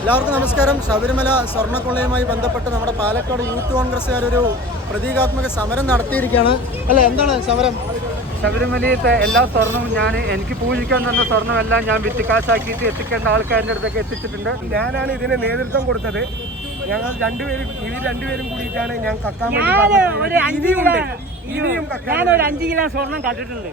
എല്ലാവർക്കും നമസ്കാരം. ശബരിമല സ്വർണക്കൊള്ളയുമായി ബന്ധപ്പെട്ട് നമ്മുടെ പാലക്കാട് യൂത്ത് കോൺഗ്രസ്സുകാർ ഒരു പ്രതീകാത്മക സമരം നടത്തിയിരിക്കുകയാണ്. അല്ല എന്താണ് സമരം? ശബരിമലയിലത്തെ എല്ലാ സ്വർണവും ഞാൻ എനിക്ക് പൂജിക്കാൻ തന്ന സ്വർണമെല്ലാം ഞാൻ വിറ്റുകാശാക്കിയിട്ട് എത്തിക്കേണ്ട ആൾക്കാരുടെ അടുത്തൊക്കെ എത്തിച്ചിട്ടുണ്ട്. ഞാനാണ് ഇതിന് നേതൃത്വം കൊടുത്തത്. ഞങ്ങൾ രണ്ടുപേരും ഇവർ രണ്ടുപേരും കൂടിയിട്ടാണ് ഞാൻ കക്കാൻ വേണ്ടി ഇനിയുണ്ട്. ഒരു അഞ്ച് കിലോ സ്വർണം കണ്ടിട്ടുണ്ട്.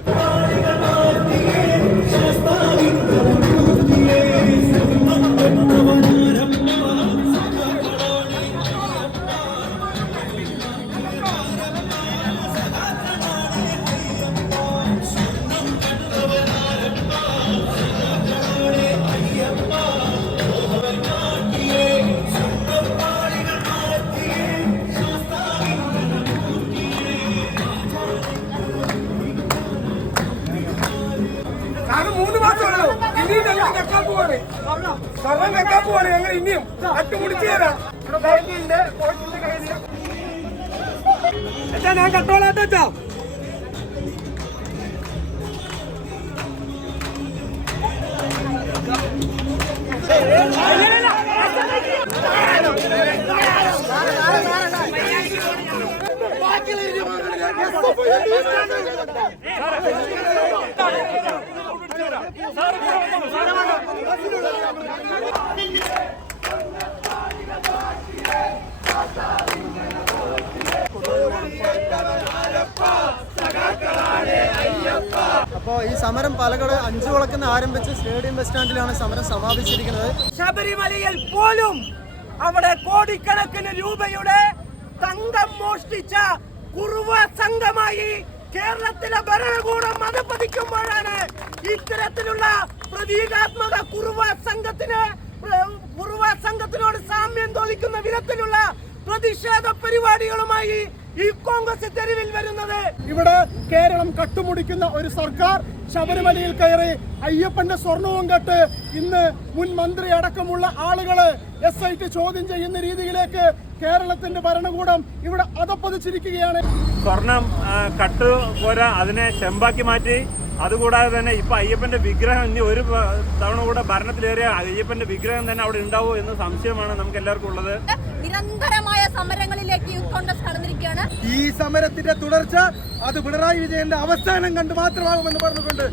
സ്വർണം കക്കാൻ പോവാണ് ഞങ്ങൾ ഇനിയും അട്ടുമുടിച്ചു തരാം ഇവിടെ ബാങ്കിന്റെ കോച്ചിന്റെ കയ്യിൽ ഞാൻ അപ്പോൾ ഈ സമരം പാലക്കാട് അഞ്ചു വിളക്കുന്ന് ആരംഭിച്ച് സ്റ്റേഡിയം ബസ് സ്റ്റാൻഡിലാണ് സമരം സമാപിച്ചിരിക്കുന്നത്. ശബരിമലയിൽ പോലും അവിടെ കോടിക്കണക്കിന് രൂപയുടെ തങ്കം മോഷ്ടിച്ച കുറുവ സംഘമായി കേരളത്തിലെ ഭരണകൂടം മതപ്പതിക്കുമ്പോഴാണ് ഇത്തരത്തിലുള്ള പ്രതീകാത്മക കുറുവ സംഘത്തിന് കുറുവ സംഘത്തിനോട് സാമ്യം തോന്നിക്കുന്ന വിധത്തിലുള്ള പ്രതിഷേധ പരിപാടികളുമായി ഈ കോൺഗ്രസ് തെരുവിൽ വരുന്നത്. ഇവിടെ കേരളം കട്ടുമുടിക്കുന്ന ഒരു സർക്കാർ ശബരിമലയിൽ കയറി അയ്യപ്പന്റെ സ്വർണവും കെട്ട് ഇന്ന് മുൻ മന്ത്രി അടക്കമുള്ള ആളുകൾ എസ് ഐ ടി ചോദ്യം ചെയ്യുന്ന രീതിയിലേക്ക് കേരളത്തിന്റെ ഭരണകൂടം ഇവിടെ അതപ്പതിച്ചിരിക്കുകയാണ് സ്വർണം കട്ട് പോരാ അതിനെ ചെമ്പാക്കി മാറ്റി. അതുകൂടാതെ തന്നെ ഇപ്പൊ അയ്യപ്പന്റെ വിഗ്രഹം ഇനി ഒരു തവണ കൂടെ ഭരണത്തിലേറിയ അയ്യപ്പന്റെ വിഗ്രഹം തന്നെ അവിടെ ഉണ്ടാവോ എന്ന് സംശയമാണ് നമുക്ക് എല്ലാവർക്കും ഉള്ളത്. നിരന്തരമായ സമരങ്ങളിലേക്ക് യൂത്ത് കോൺഗ്രസ് കടന്നിരിക്കുകയാണ്. ഈ സമരത്തിന്റെ തുടർച്ച അത് പിണറായി വിജയന്റെ അവസാനം കണ്ട് മാത്രമാകുമെന്ന് പറഞ്ഞുകൊണ്ട്